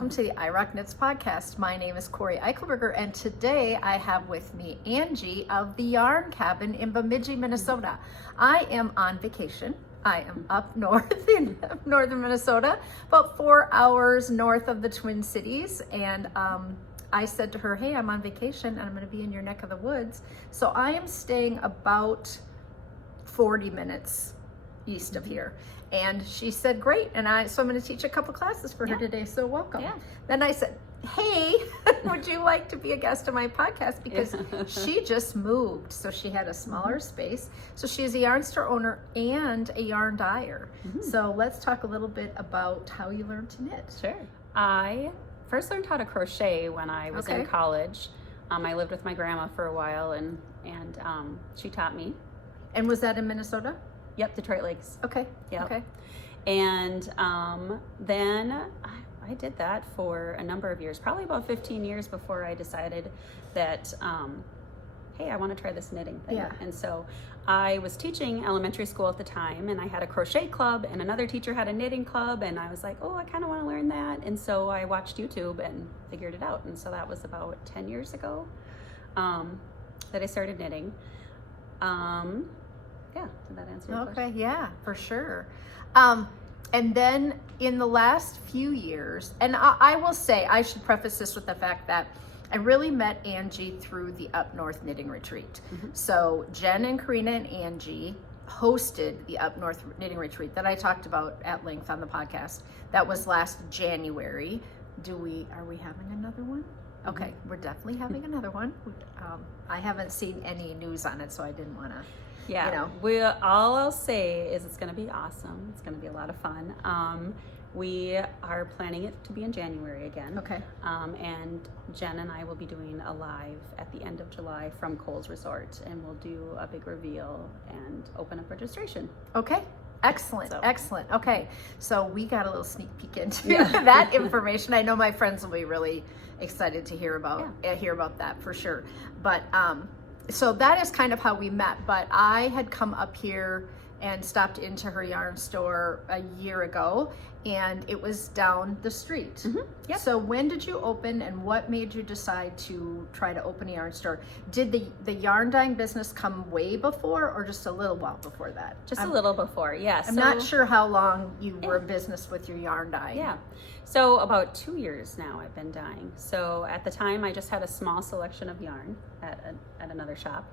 welcome to the I Rock Knits podcast. My name is Cori Eichelberger, and today I have with me Angie of the Yarn Cabin in Bemidji, Minnesota. I am on vacation. I am up north in northern Minnesota, about 4 hours north of the Twin Cities, and I said to her, hey, I'm on vacation and I'm going to be in your neck of the woods. So I am staying about 40 minutes east of here. And she said, great. And so I'm going to teach a couple classes for her today. So welcome. Yeah. Then I said, hey, would you like to be a guest on my podcast? Because she just moved. So she had a smaller space. So she is a yarn store owner and a yarn dyer. So let's talk a little bit about how you learned to knit. Sure. I first learned how to crochet when I was in college. I lived with my grandma for a while and she taught me. And was that in Minnesota? Yep, Detroit Lakes. Okay. Yep. Okay. And then I did that for a number of years, probably about 15 years before I decided that, hey, I want to try this knitting thing. Yeah. And so I was teaching elementary school at the time, and I had a crochet club, and another teacher had a knitting club, and I was like, oh, I kind of want to learn that. And so I watched YouTube and figured it out. And so that was about 10 years ago that I started knitting. Yeah, did that answer your question? Okay, yeah, for sure. And then in the last few years, and I will say, I should preface this with the fact that I really met Angie through the Up North Knitting Retreat. So Jen and Karina and Angie hosted the Up North Knitting Retreat that I talked about at length on the podcast. That was last January. Are we having another one? Okay, we're definitely having another one. I haven't seen any news on it, so I didn't want to. Yeah, all I'll say is it's going to be awesome. It's going to be a lot of fun. We are planning it to be in January again. Okay. And Jen and I will be doing a live at the end of July from Coles Resort, and we'll do a big reveal and open up registration. Okay. Excellent. Excellent. Okay. So we got a little sneak peek into that information. I know my friends will be really excited to hear about that for sure. But so that is kind of how we met, but I had come up here and stopped into her yarn store a year ago, and it was down the street. Yep. So when did you open, and what made you decide to try to open a yarn store? Did the yarn dyeing business come way before, or just a little while before that? Just a little before, yes. I'm not sure how long you were in business with your yarn dyeing. Yeah. So about 2 years now I've been dyeing. So at the time I just had a small selection of yarn at another shop.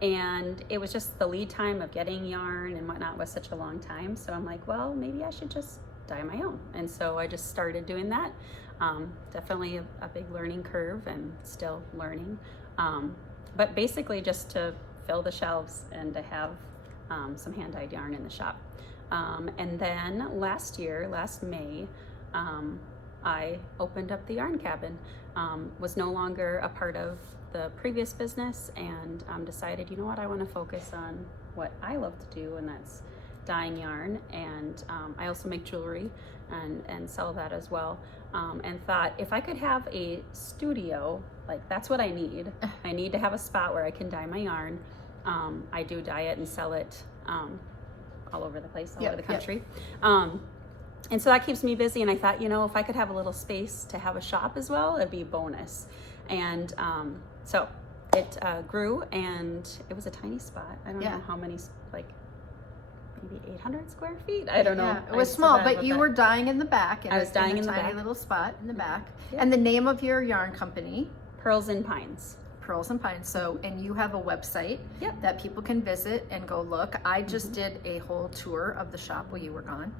And it was just the lead time of getting yarn and whatnot was such a long time. So I'm like, well, maybe I should just dye my own. And so I just started doing that. Definitely a big learning curve and still learning. But basically just to fill the shelves and to have some hand-dyed yarn in the shop. And then last May, I opened up the Yarn Cabin. Was no longer a part of the previous business, and decided, you know what, I want to focus on what I love to do, and that's dyeing yarn. And I also make jewelry and sell that as well. And thought if I could have a studio, like that's what I need. I need to have a spot where I can dye my yarn. I do dye it and sell it all over the place, all over the country. And so that keeps me busy, and I thought, you know, if I could have a little space to have a shop as well, it'd be a bonus. And so it grew, and it was a tiny spot. I don't know how many, like maybe 800 square feet. I don't know. Yeah, it was small, but you were dyeing in the back. I was dyeing in the tiny little spot in the back. And the name of your yarn company? Pearls and Pines. Pearls and Pines. So, and you have a website that people can visit and go look. I just did a whole tour of the shop while you were gone,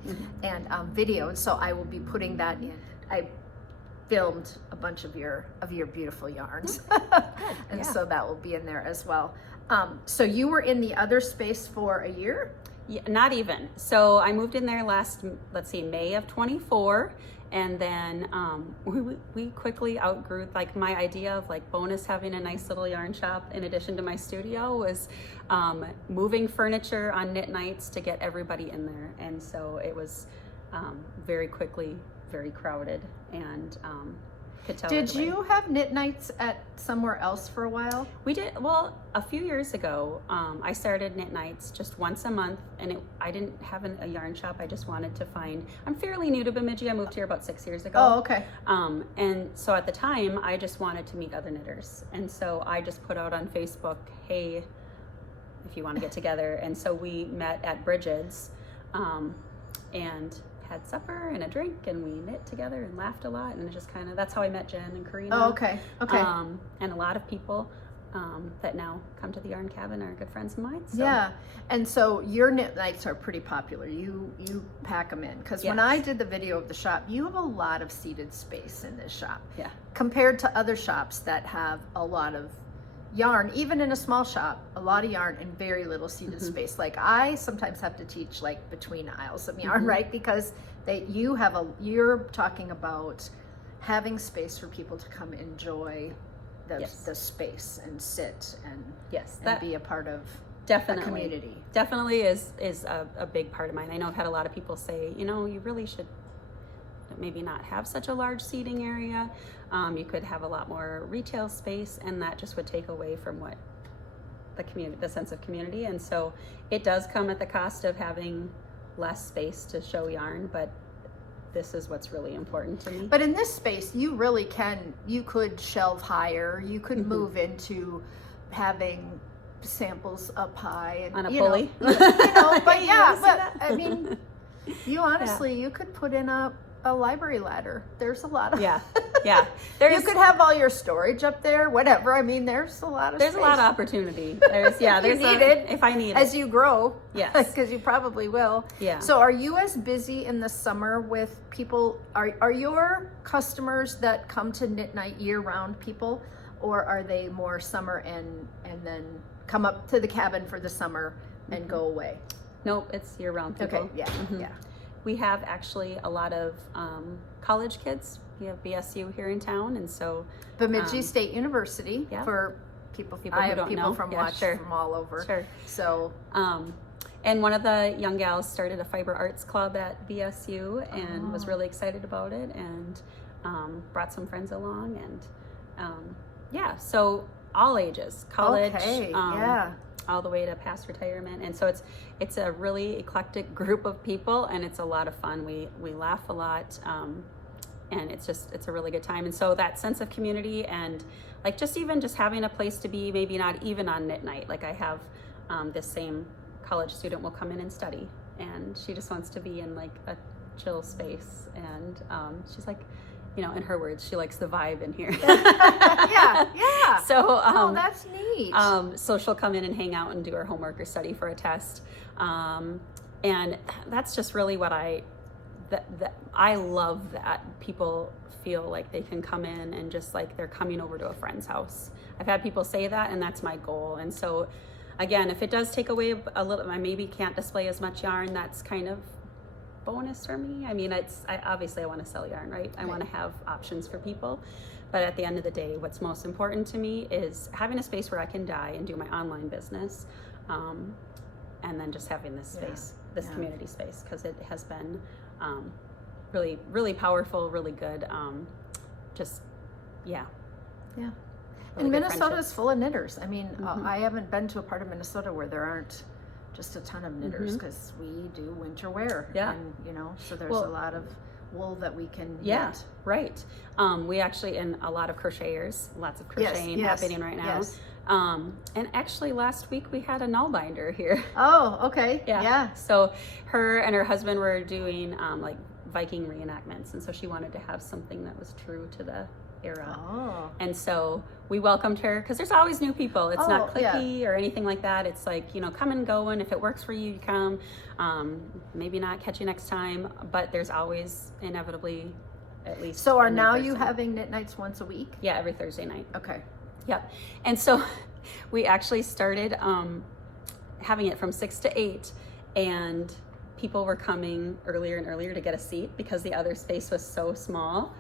and videoed. So I will be putting that in. I filmed a bunch of your beautiful yarns, and so that will be in there as well. So you were in the other space for a year? Yeah, not even. So I moved in there May of 24. And then we quickly outgrew, like, my idea of like bonus having a nice little yarn shop in addition to my studio was moving furniture on knit nights to get everybody in there. And so it was very quickly very crowded. And could tell. Did right away. you have knit nights at somewhere else for a while? We did. Well, a few years ago, I started knit nights just once a month, and I didn't have a yarn shop. I just wanted to find. I'm fairly new to Bemidji. I moved here about 6 years ago. Oh, okay. And so at the time, I just wanted to meet other knitters, and so I just put out on Facebook, "Hey, if you want to get together." And so we met at Bridget's, and had supper and a drink, and we knit together and laughed a lot, and it just kind of, that's how I met Jen and Karina. Oh, okay. Okay. And a lot of people that now come to the Yarn Cabin are good friends of mine. So. Yeah, and so your knit nights are pretty popular. You pack them in, because when I did the video of the shop, you have a lot of seated space in this shop. Yeah. Compared to other shops that have a lot of yarn, even in a small shop, a lot of yarn and very little seated space. Like I sometimes have to teach like between aisles of yarn, right? Because you're talking about having space for people to come enjoy the space and sit and and be a part of a community. Definitely is a big part of mine. I know I've had a lot of people say, you really should maybe not have such a large seating area. You could have a lot more retail space, and that just would take away from what the sense of community. And so it does come at the cost of having less space to show yarn, but this is what's really important to me. But in this space, you could shelve higher. You could move into having samples up high and on a pulley. But I mean, you honestly, you could put in a library ladder. There's a lot of yeah. You could have all your storage up there, whatever. I mean, there's a lot of space. A lot of opportunity. There's if I need it. As you grow. Yes. Because you probably will. Yeah. So are you as busy in the summer with people? Are your customers that come to Knit Night year-round people, or are they more summer and then come up to the cabin for the summer and go away? Nope, it's year-round people. Okay. Yeah. Yeah. We have actually a lot of college kids. We have BSU here in town, and so Bemidji State University for people who I have don't people know. from from all over. Sure. So and one of the young gals started a fiber arts club at BSU and was really excited about it, and brought some friends along, and so all ages, college, all the way to past retirement. And so it's a really eclectic group of people, and it's a lot of fun. We laugh a lot, and it's a really good time. And so that sense of community, and like just having a place to be, maybe not even on knit night. Like I have this same college student will come in and study, and she just wants to be in like a chill space, and she's like, in her words, she likes the vibe in here. Yeah. So, that's neat. So she'll come in and hang out and do her homework or study for a test. And that's just really what I love, that people feel like they can come in and just like they're coming over to a friend's house. I've had people say that, and that's my goal. And so again, if it does take away a little, I maybe can't display as much yarn, that's kind of bonus for me. I mean, obviously I want to sell yarn, right? I want to have options for people, but at the end of the day, what's most important to me is having a space where I can dye and do my online business, and then just having this space, community space, because it has been really, really powerful, really good. Really and Minnesota is full of knitters. I mean, I haven't been to a part of Minnesota where there aren't just a ton of knitters, because we do winter wear, and so there's a lot of wool that we can knit. Right. We actually, and a lot of crocheters, lots of crocheting happening right now. And actually last week we had a null binder here. Oh, okay. Yeah. So her and her husband were doing like Viking reenactments, and so she wanted to have something that was true to the era. And so we welcomed her, because there's always new people. It's not cliquey or anything like that. It's like, come and go, and if it works for you, you come. Maybe not, catch you next time, but there's always inevitably at least. So are now you having knit nights once a week? Yeah, every Thursday night. Okay. Yep. And so we actually started having it from 6 to 8, and people were coming earlier and earlier to get a seat because the other space was so small.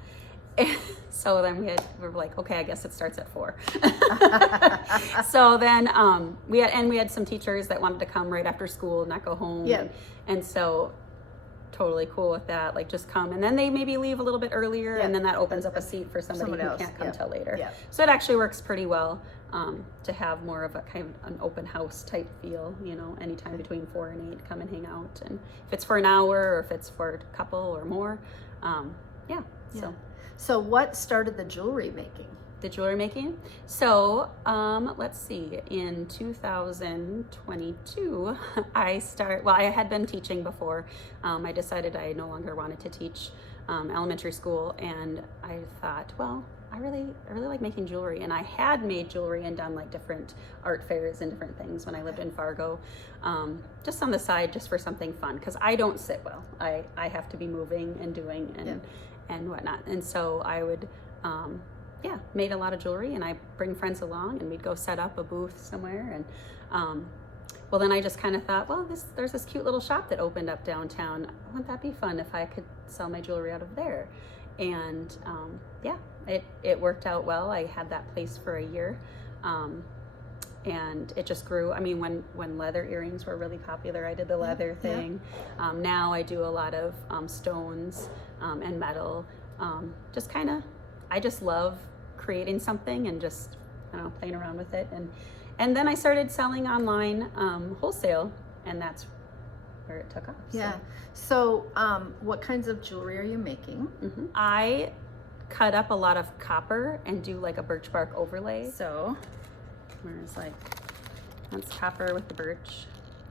And so then we were like, okay, I guess it starts at 4. So then we had some teachers that wanted to come right after school, not go home. Yeah. And so totally cool with that. Like just come, and then they maybe leave a little bit earlier, and then that opens up a seat for somebody Someone who else, can't come yeah. till later. Yeah. So it actually works pretty well to have more of a kind of an open house type feel, you know, anytime between 4 and 8, come and hang out. And if it's for an hour or if it's for a couple or more, yeah. So what started the jewelry making? The jewelry making. So let's see, in 2022 I had been teaching before. I decided I no longer wanted to teach elementary school, and I thought, well, I really like making jewelry, and I had made jewelry and done like different art fairs and different things when I lived in Fargo, just on the side, just for something fun, because I don't sit well. I have to be moving and doing and whatnot, and so I would made a lot of jewelry, and I bring friends along, and we'd go set up a booth somewhere. And well, then I just kind of thought, well, there's this cute little shop that opened up downtown. Wouldn't that be fun if I could sell my jewelry out of there? And it worked out well. I had that place for a year, and it just grew. I mean, when leather earrings were really popular, I did the leather thing. Now I do a lot of stones and metal. Just kind of, I just love creating something and just, I don't know, playing around with it. And then I started selling online wholesale, and that's where it took off. Yeah. So what kinds of jewelry are you making? I cut up a lot of copper and do like a birch bark overlay. So where's like, that's copper with the birch.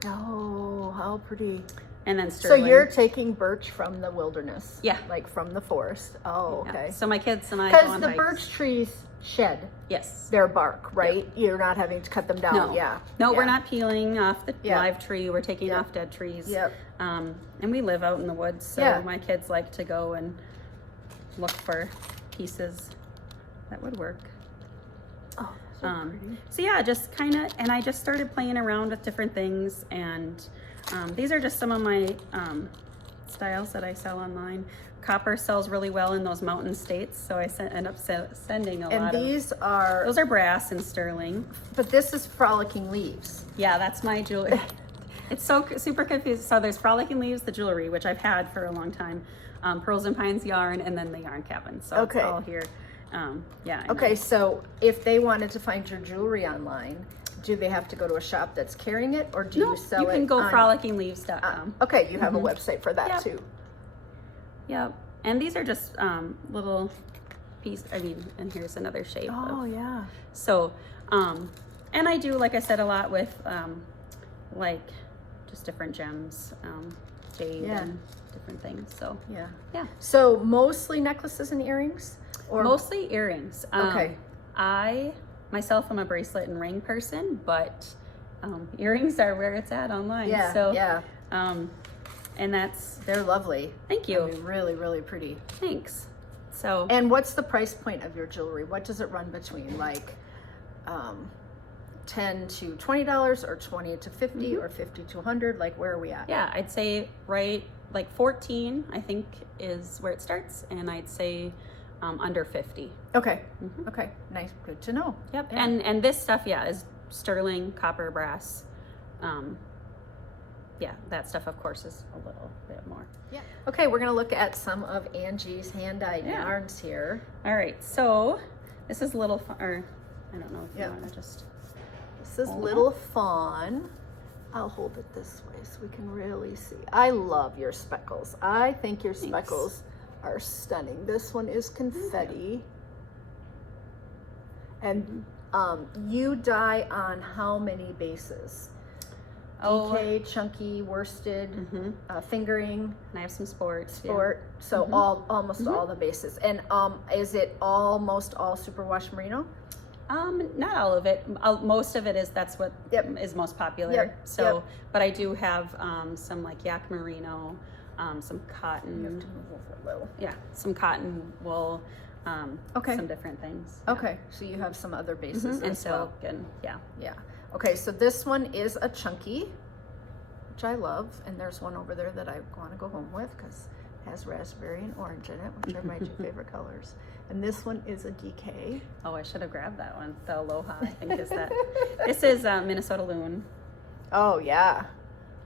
Oh, how pretty. And then sterling. So you're taking birch from the wilderness? Yeah. Like from the forest? Oh, okay. Yeah. So my kids and I go on Because the hikes. birch trees shed Yes. their bark, right? You're not having to cut them down. No. Yeah. No, Yeah. we're not peeling off the Yeah. live tree. We're taking Yep. off dead trees. Yep. And we live out in the woods, so Yeah. my kids like to go and look for pieces that would work. Oh, so pretty. So yeah, just kind of, and I just started playing around with different things, and these are just some of my styles that I sell online. Copper sells really well in those mountain states, so I end up sending a lot And these are, those are brass and sterling. but this is frolicking leaves. Yeah, that's my jewelry. It's so super confused. So there's Frolicking Leaves, the jewelry, which I've had for a long time, Pearls and Pines yarn, and then the yarn cabin. So Okay. it's all here. Yeah. I Okay, know. so if they wanted to find your jewelry online, do they have to go to a shop that's carrying it, or do No, you sell it? you can go on- frolicingleaves.com. Okay, you have a website for that Yep. too. Yep. And these are just little piece. I mean, and here's another shape. Oh yeah. So, and I do, like I said, a lot with like just different gems, jade Yeah. and different things. So Yeah. yeah. So mostly necklaces and earrings, or Mostly earrings. Okay. I myself am a bracelet and ring person, but earrings are where it's at online. Yeah. So yeah. And that's, They're lovely. thank you. I mean, really, really pretty. Thanks. So And what's the price point of your jewelry? What does it run between? Like $10 to $20, or $20 to $50, or $50 to $100? Like, where are we at? yeah, I'd say right like 14, I think, is where it starts, and I'd say under 50. Okay. Mhm. Okay. Nice. Good to know. Yep. Yeah. And this stuff, yeah, is sterling, copper, brass. Yeah, that stuff, of course, is a little bit more. Yeah. Okay, we're gonna look at some of Angie's hand-dyed Yeah. yarns here. All right, so this is little, or I don't know if Yeah. you want to just. This is Hold Little Fawn. I'll hold it this way so we can really see. I love your speckles. I think your Thanks. speckles are stunning. This one is confetti. And you dye on how many bases? Oh, DK, chunky, worsted, mhm. fingering, And I have some sports. yeah. sport. So Mhm. almost all the bases. And is it almost all superwash merino? Not all of it. Most of it is, that's what is Yep. most popular. Yep. So, Yep. but I do have some like yak merino, some You have cotton. to move over a little. Yeah, some cotton wool. Okay. Some different things. yeah. Okay, so you have some other bases Mhm, And as well. silk and yeah. Yeah. Okay, so this one is a chunky, which I love, and there's one over there that I want to go home with because it has raspberry and orange in it, which are my two favorite colors. And this one is a DK. Oh, I should have grabbed that one. The Aloha, I think is that. This is Minnesota loon. Oh yeah,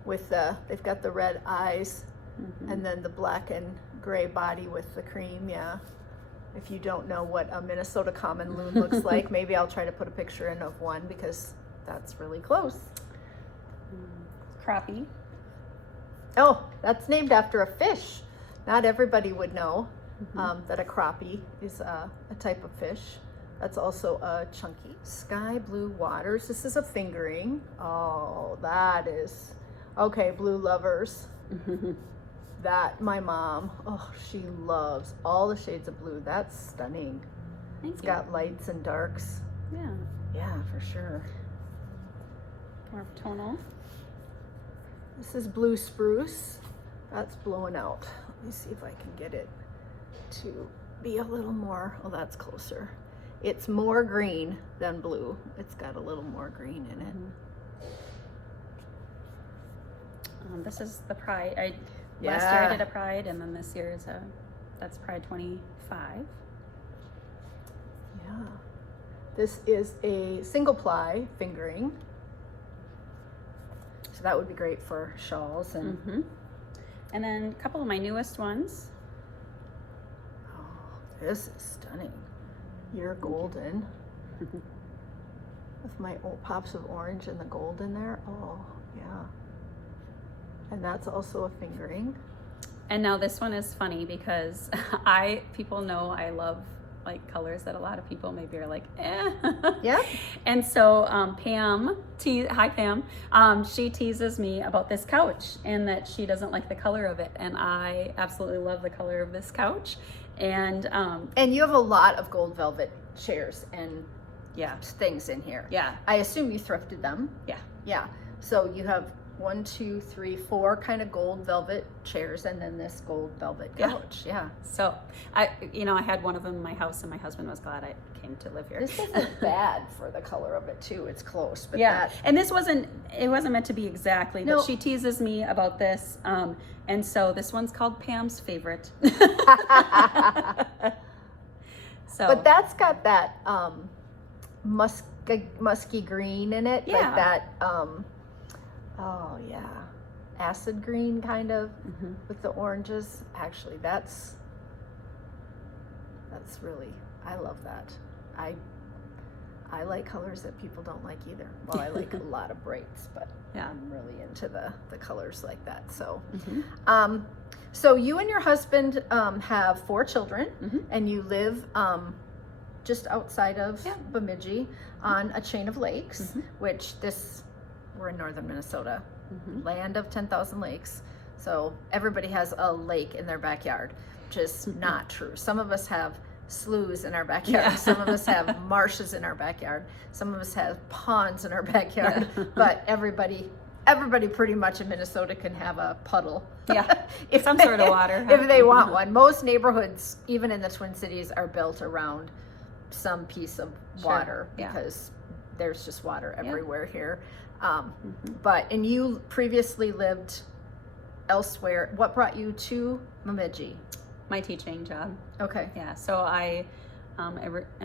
with they've got the red eyes. And then the black and gray body with the cream, yeah. If you don't know what a Minnesota common loon looks like, maybe I'll try to put a picture in of one because that's really close. Crappie. Oh, that's named after a fish. Not everybody would know that a crappie is a type of fish. That's also a chunky. Sky blue waters. This is a fingering. Oh, that is, okay, blue lovers. That, my mom, oh, she loves all the shades of blue. That's stunning. Thank It's you. got lights and darks. Yeah. Yeah, for sure. More tonal. This is blue spruce. That's blowing out. Let me see if I can get it to be a little more, oh, that's closer. It's more green than blue. It's got a little more green in it. This is the Pride. Yeah. Last year I did a Pride, and then this year is that's Pride 25. Yeah. This is a single ply fingering. So that would be great for shawls and And then a couple of my newest ones. oh, this is stunning. You're golden. With my old pops of orange and the gold in there. Oh, yeah. And that's also a fingering. And now this one is funny because people know I love like colors that a lot of people maybe are like, eh. Yeah. And so Pam, hi Pam, she teases me about this couch and that she doesn't like the color of it. And I absolutely love the color of this couch. And you have a lot of gold velvet chairs and yeah, things in here. yeah, I assume you thrifted them. yeah. Yeah. So you have 1, 2, 3, 4 kind of gold velvet chairs and then this gold velvet couch. Yeah. So I had one of them in my house and my husband was glad I came to live here. This isn't bad for the color of it too. It's close, but Yeah, that, and it wasn't meant to be exactly, No. but she teases me about this. And so this one's called Pam's favorite. So, but that's got that musky green in it, Yeah. like that. Oh yeah, acid green kind of with the oranges. Actually, that's really. I love that. I like colors that people don't like either. Well, I like a lot of brights, but Yeah. I'm really into the colors like that. So, Mhm. so you and your husband have 4 children, and you live just outside of Yeah. Bemidji on a chain of lakes, which we're in northern Minnesota, land of 10,000 lakes. So everybody has a lake in their backyard. Just not true. Some of us have sloughs in our backyard. Yeah. Some of us have marshes in our backyard. Some of us have ponds in our backyard. Yeah. But everybody pretty much in Minnesota can have a puddle. Yeah. If Some they- sort of water. If they want one. Most neighborhoods, even in the Twin Cities, are built around some piece of Sure. water Yeah. because there's just water Yeah. everywhere here. And you previously lived elsewhere. What brought you to Bemidji? My teaching job. Okay. Yeah. So I am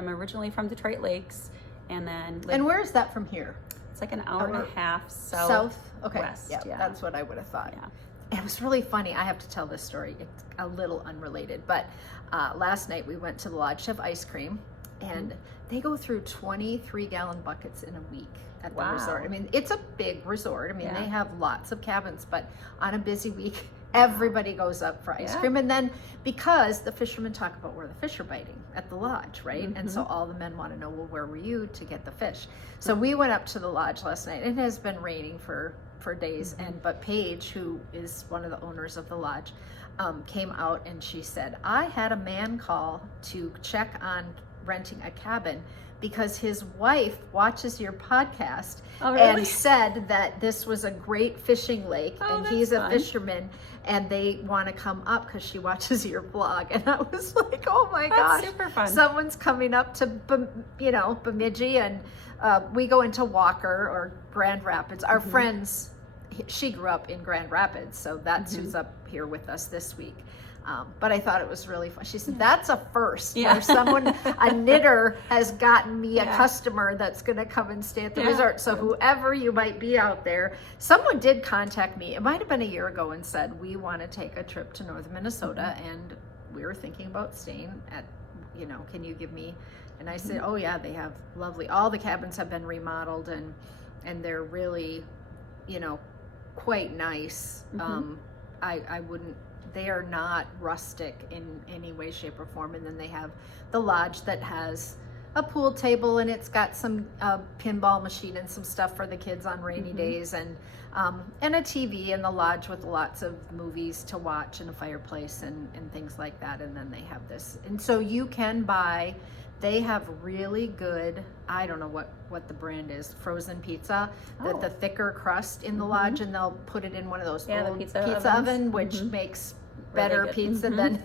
originally from Detroit Lakes, and then lived, And where is that from here? it's like an hour and a half South? Okay. west, Yeah, yeah. that's what I would have thought. Yeah. It was really funny. I have to tell this story. It's a little unrelated, but last night we went to the lodge to have ice cream, and they go through 23-gallon buckets in a week at the Wow. resort. I mean, it's a big resort. I mean, Yeah. they have lots of cabins, but on a busy week, everybody goes up for ice Yeah. cream. And then because the fishermen talk about where the fish are biting at the lodge, right? And so all the men want to know, well, where were you to get the fish? So we went up to the lodge last night. It has been raining for days, but Paige, who is one of the owners of the lodge, came out and she said, I had a man call to check on renting a cabin because his wife watches your podcast Oh, really? and said that this was a great fishing lake, Oh, and that's he's a fun. fisherman, and they want to come up because she watches your blog. And I was like, oh my That's gosh, super fun. someone's coming up to Bemidji, and we go into Walker or Grand Rapids. Our friends, she grew up in Grand Rapids, so that's who's up here with us this week. But I thought it was really fun. She said, that's a first where someone, a knitter has gotten me a customer that's going to come and stay at the resort. So whoever you might be out there, someone did contact me. It might have been a year ago and said, we want to take a trip to northern Minnesota and we were thinking about staying at, can you give me, and I said, oh yeah, they have lovely, all the cabins have been remodeled and they're really, quite nice. I wouldn't, they are not rustic in any way, shape, or form. And then they have the lodge that has a pool table and it's got some pinball machine and some stuff for the kids on rainy days, and a TV in the lodge with lots of movies to watch and a fireplace and things like that. And then they have this, and so you can buy, they have really good, I don't know what the brand is, frozen pizza, the thicker crust in the lodge, and they'll put it in one of those old pizza oven, which makes better really pizza than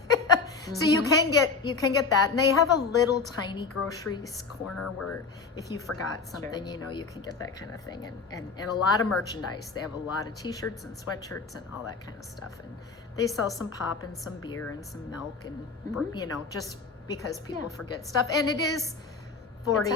so you can get that. And they have a little tiny groceries corner where if you forgot something, you can get that kind of thing, and a lot of merchandise. They have a lot of t-shirts and sweatshirts and all that kind of stuff, and they sell some pop and some beer and some milk and just because people forget stuff. And it is 40,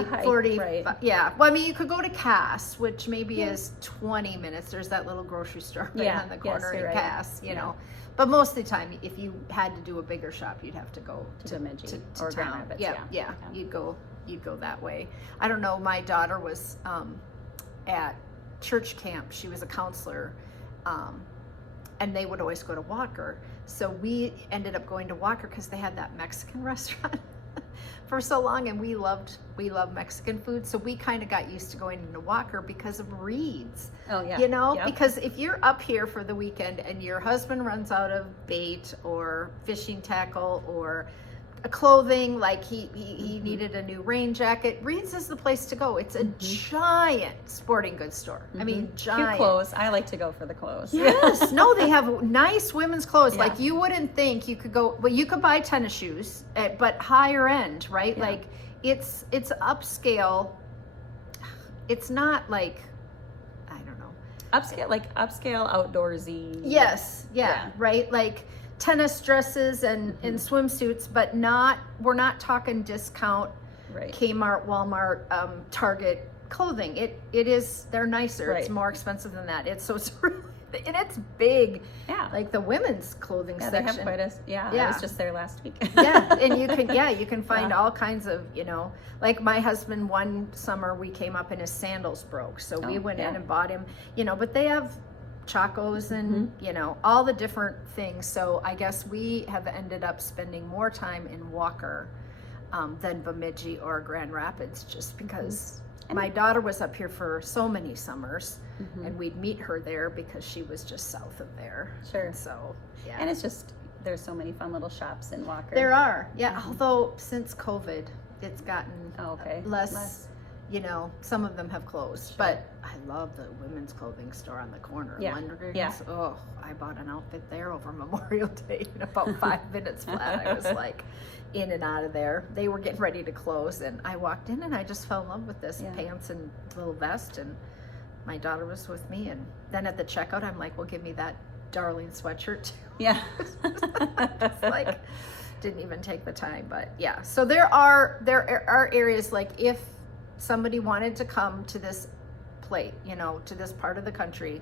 right. Yeah. Well, I mean, you could go to Cass, which maybe is 20 minutes. There's that little grocery store right on the corner in Cass, you know. But most of the time, if you had to do a bigger shop, you'd have to go to Bemidji or Grand Rapids. Yeah. You'd go that way. I don't know. My daughter was at church camp. She was a counselor, and they would always go to Walker. So we ended up going to Walker because they had that Mexican restaurant for so long, and we love Mexican food. So we kind of got used to going into Walker because of Reed's. Oh yeah. Because if you're up here for the weekend and your husband runs out of bait or fishing tackle or clothing, like he needed a new rain jacket, Reed's is the place to go. It's a giant sporting goods store. I mean, giant. Cute clothes. I like to go for the clothes. Yes. No, they have nice women's clothes. Like you wouldn't think you could go, well, you could buy tennis shoes, but higher end, right? Like it's upscale. It's not like, I don't know. Upscale outdoorsy. Yes. Yeah. Right. Like tennis dresses and swimsuits, but we're not talking discount Kmart, Walmart, Target clothing. They're nicer. It's more expensive than that. It's really, and it's big. Yeah. Like the women's clothing section. They have quite I was just there last week. And you can find all kinds of, like my husband, one summer we came up and his sandals broke. So we went in and bought him, but they have Chacos and all the different things. So I guess we have ended up spending more time in Walker than Bemidji or Grand Rapids, just because my daughter was up here for so many summers, and we'd meet her there because she was just south of there. Sure. And so and it's just, there's so many fun little shops in Walker. There are, although since COVID it's gotten less. Some of them have closed, but I love the women's clothing store on the corner. Oh, I bought an outfit there over Memorial Day in about 5 minutes flat. I was like in and out of there. They were getting ready to close, and I walked in and I just fell in love with this pants and little vest, and my daughter was with me. And then at the checkout, I'm like, well, give me that darling sweatshirt too. Yeah. It's like, didn't even take the time, but so there are areas, like if somebody wanted to come to this plate, to this part of the country.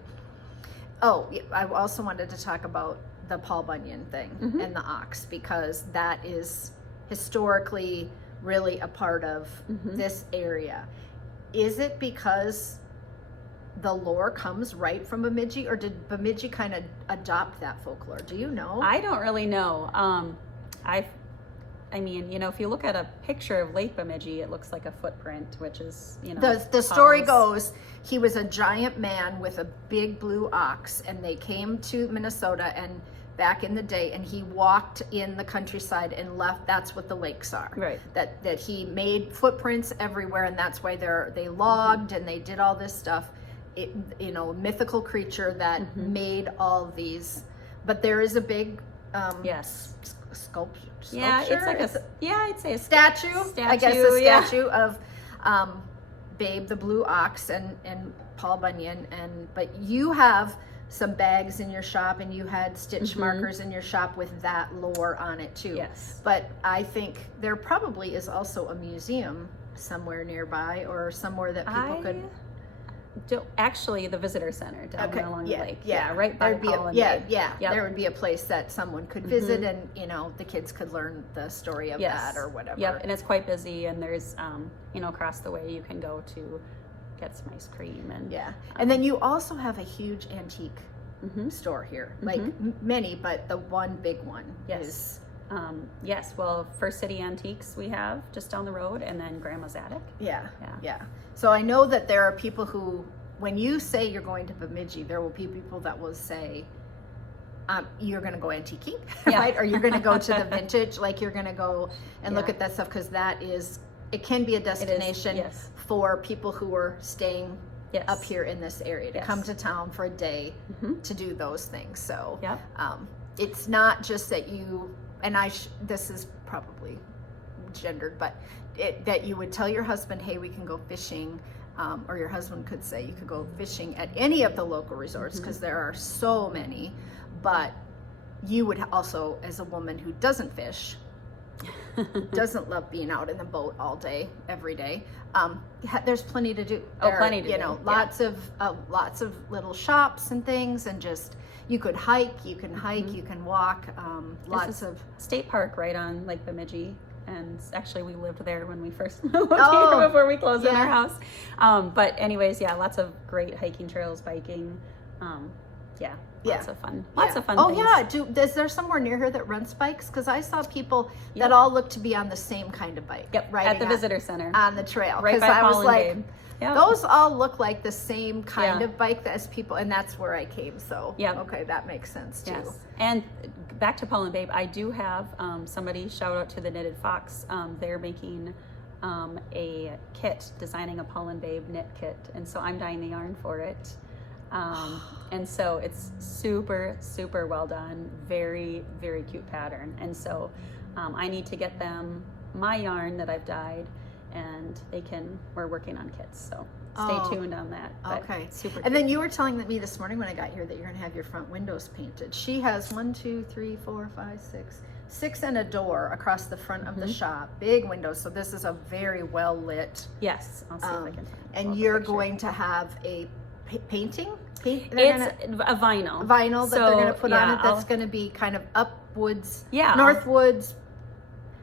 Oh, I also wanted to talk about the Paul Bunyan thing and the ox, because that is historically really a part of this area. Is it because the lore comes right from Bemidji, or did Bemidji kind of adopt that folklore? Do you know? I don't really know. I mean, if you look at a picture of Lake Bemidji, it looks like a footprint, which is, The story goes, he was a giant man with a big blue ox, and they came to Minnesota and back in the day, and he walked in the countryside and left. That's what the lakes are. Right. That he made footprints everywhere, and that's why they logged and they did all this stuff. Mythical creature that made all these. But there is a big sculpture. It's like I'd say a statue. I guess a statue of Babe the Blue Ox and Paul Bunyan, but you have some bags in your shop, and you had stitch Mhm. markers in your shop with that lore on it too. Yes. But I think there probably is also a museum somewhere nearby, or somewhere that people could. Actually, the visitor center down along the lake. Right by Holland. Yep. There would be a place that someone could visit, and the kids could learn the story of that or whatever. Yep, and it's quite busy, and there's across the way you can go to get some ice cream and then you also have a huge antique store here, like many, but the one big one is. Yes, well, First City Antiques we have just down the road, and then Grandma's Attic. Yeah. So I know that there are people who, when you say you're going to Bemidji, there will be people that will say, you're going to go antiquing, right? Or you're going to go to the vintage, like you're going to go and look at that stuff, because it can be a destination for people who are staying up here in this area, to come to town for a day to do those things. So it's not just that you, and this is probably gendered, but that you would tell your husband, hey, we can go fishing, or your husband could say you could go fishing at any of the local resorts, because there are so many. But you would also, as a woman who doesn't fish, doesn't love being out in the boat all day, every day, there's plenty to do. Plenty to do. Lots of little shops and things, and just you could hike, you can walk. Lots of state park right on Lake Bemidji. And actually, we lived there when we first moved here before we closed in our house. But anyways, lots of great hiking trails, biking. Lots of fun. Lots of fun things. Is there somewhere near here that rents bikes? Because I saw people that all look to be on the same kind of bike. Right at the visitor center. On the trail. Right by Holland Babe. Those all look like the same kind of bike as people, and that's where I came. So, okay, that makes sense too. Yes. And back to Paul and Babe, I do have somebody, shout out to the Knitted Fox. They're making a kit, designing a Paul and Babe knit kit, and so I'm dyeing the yarn for it. And so it's super, super well done, very, very cute pattern. And so I need to get them my yarn that I've dyed, and we're working on kits, so stay tuned on that. Okay. Super and then you were telling me this morning when I got here that you're going to have your front windows painted. She has 6 and a door across the front of the shop, big windows, so this is a very well lit. Yes, I'll see if I can find and you're going to have a painting? It's a vinyl that they're going to put on it, that's going to be kind of upwoods, northwoods,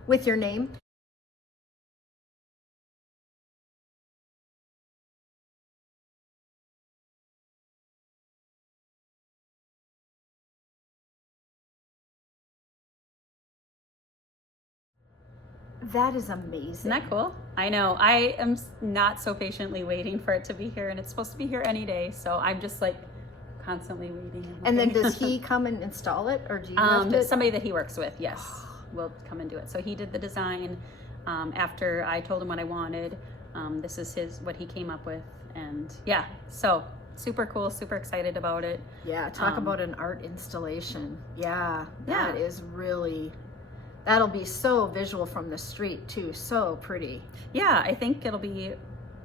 with your name. That is amazing. Isn't that cool? I know. I am not so patiently waiting for it to be here, and it's supposed to be here any day, so I'm just like constantly waiting. And then does he come and install it, or do you have to? Somebody that he works with, yes, will come and do it. So he did the design after I told him what I wanted. This is what he came up with, and so super cool, super excited about it. Talk about an art installation. That is really. That'll be so visual from the street too, so pretty. I think it'll be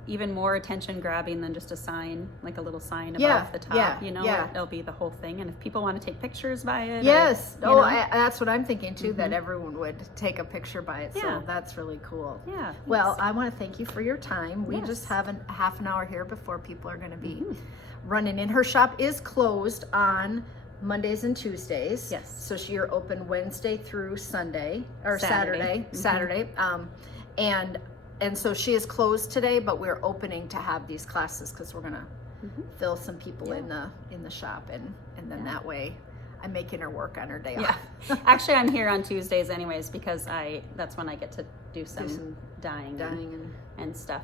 even more attention grabbing than just a sign, like a little sign above the top. It'll be the whole thing, and if people want to take pictures by it. Yes. That's what I'm thinking too, that everyone would take a picture by it. So that's really cool. Well, I want to thank you for your time. We just have a half an hour here before people are going to be running in. Her shop is closed on Mondays and Tuesdays. Yes. So you're open Wednesday through Sunday or Saturday. And so she is closed today, but we're opening to have these classes because we're gonna fill some people in the shop, and then that way I'm making her work on her day off. Actually, I'm here on Tuesdays anyways, because that's when I get to do some dyeing and stuff.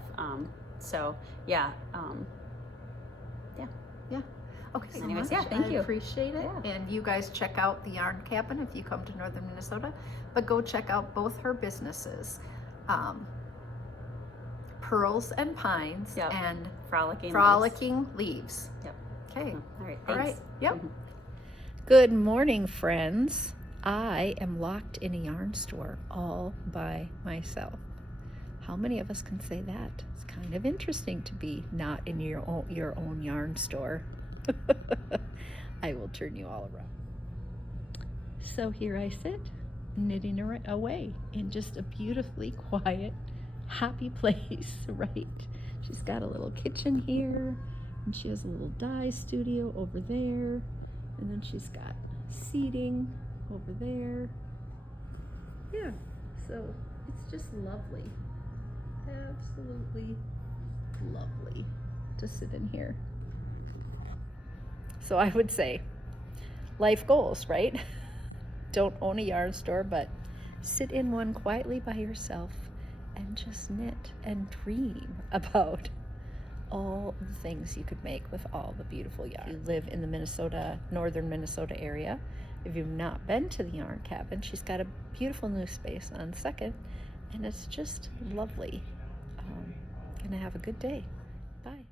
Okay. So anyways, thank you. I appreciate it. And you guys check out the Yarn Cabin if you come to northern Minnesota, but go check out both her businesses, Pearls and Pines and Frolicking Leaves. Okay. All right. Thanks. All right. Yep. Good morning, friends. I am locked in a yarn store all by myself. How many of us can say that? It's kind of interesting to be not in your own yarn store. I will turn you all around. So here I sit, knitting away in just a beautifully quiet, happy place, right? She's got a little kitchen here, and she has a little dye studio over there, and then she's got seating over there. Yeah, so it's just lovely, absolutely lovely to sit in here. So I would say life goals, right? Don't own a yarn store, but sit in one quietly by yourself and just knit and dream about all the things you could make with all the beautiful yarn. You live in the northern Minnesota area. If you've not been to the Yarn Cabin, she's got a beautiful new space on 2nd, and it's just lovely. Gonna have a good day. Bye.